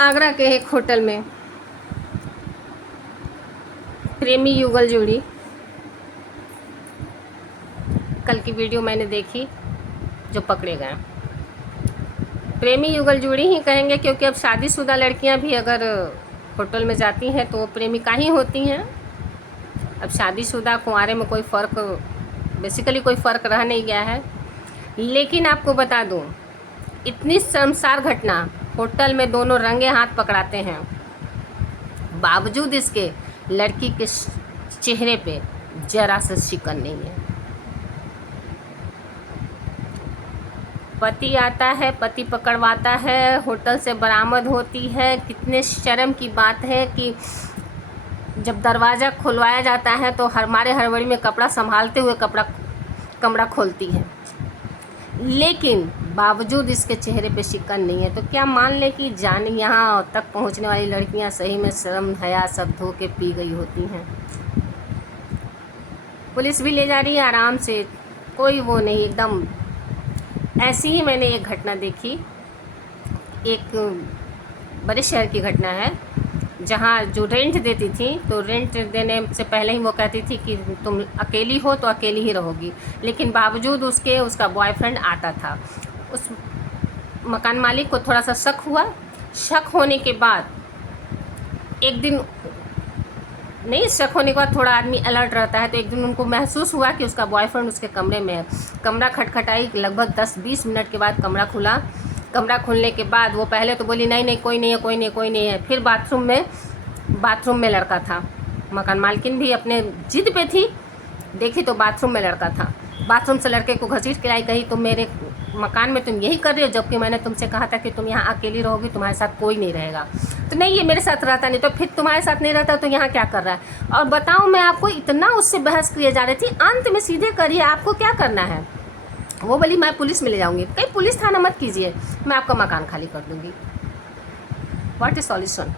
आगरा के एक होटल में प्रेमी युगल जोड़ी, कल की वीडियो मैंने देखी जो पकड़े गए। प्रेमी युगल जोड़ी ही कहेंगे क्योंकि अब शादीशुदा लड़कियां भी अगर होटल में जाती हैं तो वो प्रेमिका ही होती हैं। अब शादीशुदा कुंवारे में कोई फ़र्क, बेसिकली कोई फ़र्क रह नहीं गया है। लेकिन आपको बता दूं, इतनी शर्मसार घटना, होटल में दोनों रंगे हाथ पकड़ाते हैं, बावजूद इसके लड़की के चेहरे पे जरा सा शिकन नहीं है। पति आता है, पति पकड़वाता है, होटल से बरामद होती है। कितने शर्म की बात है कि जब दरवाज़ा खुलवाया जाता है तो हमारे हड़बड़ी में कपड़ा संभालते हुए कमरा खोलती है, लेकिन बावजूद इसके चेहरे पे शिकन नहीं है। तो क्या मान ले कि जान यहाँ तक पहुँचने वाली लड़कियाँ सही में शर्म हया सब धो के पी गई होती हैं। पुलिस भी ले जा रही है आराम से, कोई वो नहीं, एकदम ऐसी ही मैंने एक घटना देखी। एक बड़े शहर की घटना है जहाँ जो रेंट देती थी, तो रेंट देने से पहले ही वो कहती थी कि तुम अकेली हो तो अकेली ही रहोगी, लेकिन बावजूद उसके उसका बॉयफ्रेंड आता था। उस मकान मालिक को थोड़ा सा शक हुआ। शक होने के बाद एक दिन, नहीं, शक होने के बाद थोड़ा आदमी अलर्ट रहता है, तो एक दिन उनको महसूस हुआ कि उसका बॉयफ्रेंड उसके कमरे में है। कमरा खटखटाई, लगभग 10-20 मिनट के बाद कमरा खुला। कमरा खुलने के बाद वो पहले तो बोली नहीं नहीं कोई नहीं है, कोई नहीं, कोई नहीं है। फिर बाथरूम में लड़का था। मकान मालकिन भी अपने जिद पे थी, देखी तो बाथरूम में लड़का था। बाथरूम से लड़के को घसीट के लाई, कही तुम मेरे मकान में तुम यही कर रही हो, जबकि मैंने तुमसे कहा था कि तुम यहाँ अकेली रहोगी, तुम्हारे साथ कोई नहीं रहेगा। तो नहीं, ये मेरे साथ रहता नहीं, तो फिर तुम्हारे साथ नहीं रहता तो यहाँ क्या कर रहा है। और बताऊँ, मैं आपको इतना उससे बहस किए जा रही थी, अंत में सीधे करिए आपको क्या करना है। वो बोली मैं पुलिस में ले जाऊँगी। कहीं पुलिस थाना मत कीजिए, मैं आपका मकान खाली कर दूँगी। व्हाट इज सॉल्यूशन,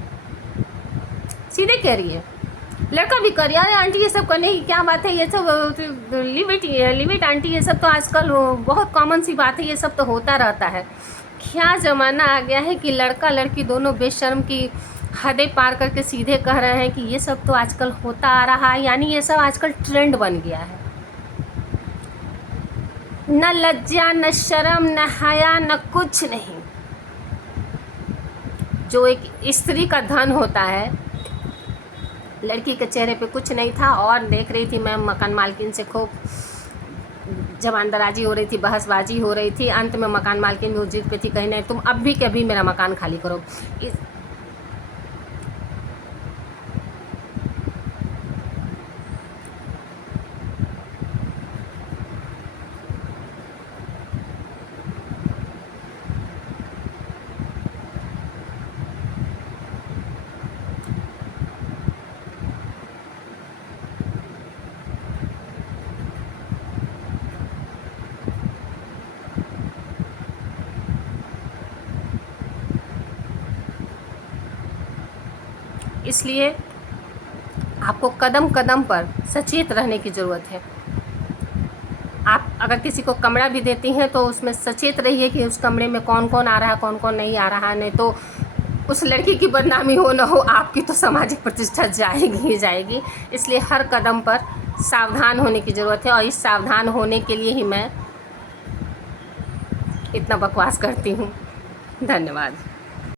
सीधे कह रही है। लड़का भी कर, यार आंटी ये सब करने की क्या बात है, ये सब लिमिट आंटी, ये सब तो आजकल बहुत कॉमन सी बात है, ये सब तो होता रहता है। क्या ज़माना आ गया है कि लड़का लड़की दोनों बेशर्म की हदें पार करके सीधे कह रहे हैं कि ये सब तो आजकल होता आ रहा है, यानी ये सब आजकल ट्रेंड बन गया है। न लज्जा, न शर्म, न हया, न कुछ नहीं। जो एक स्त्री का धन होता है, लड़की के चेहरे पे कुछ नहीं था। और देख रही थी मैं मकान मालकिन से खूब जबानदराजी हो रही थी, बहसबाजी हो रही थी। अंत में मकान मालकिन भी जिद पे थी, कहीं नहीं तुम अब भी कभी मेरा मकान खाली करो। इसलिए आपको कदम कदम पर सचेत रहने की ज़रूरत है। आप अगर किसी को कमरा भी देती हैं तो उसमें सचेत रहिए कि उस कमरे में कौन कौन आ रहा है, कौन कौन नहीं आ रहा है। नहीं तो उस लड़की की बदनामी हो ना हो, आपकी तो सामाजिक प्रतिष्ठा जाएगी ही जाएगी। इसलिए हर कदम पर सावधान होने की ज़रूरत है, और इस सावधान होने के लिए ही मैं इतना बकवास करती हूँ। धन्यवाद।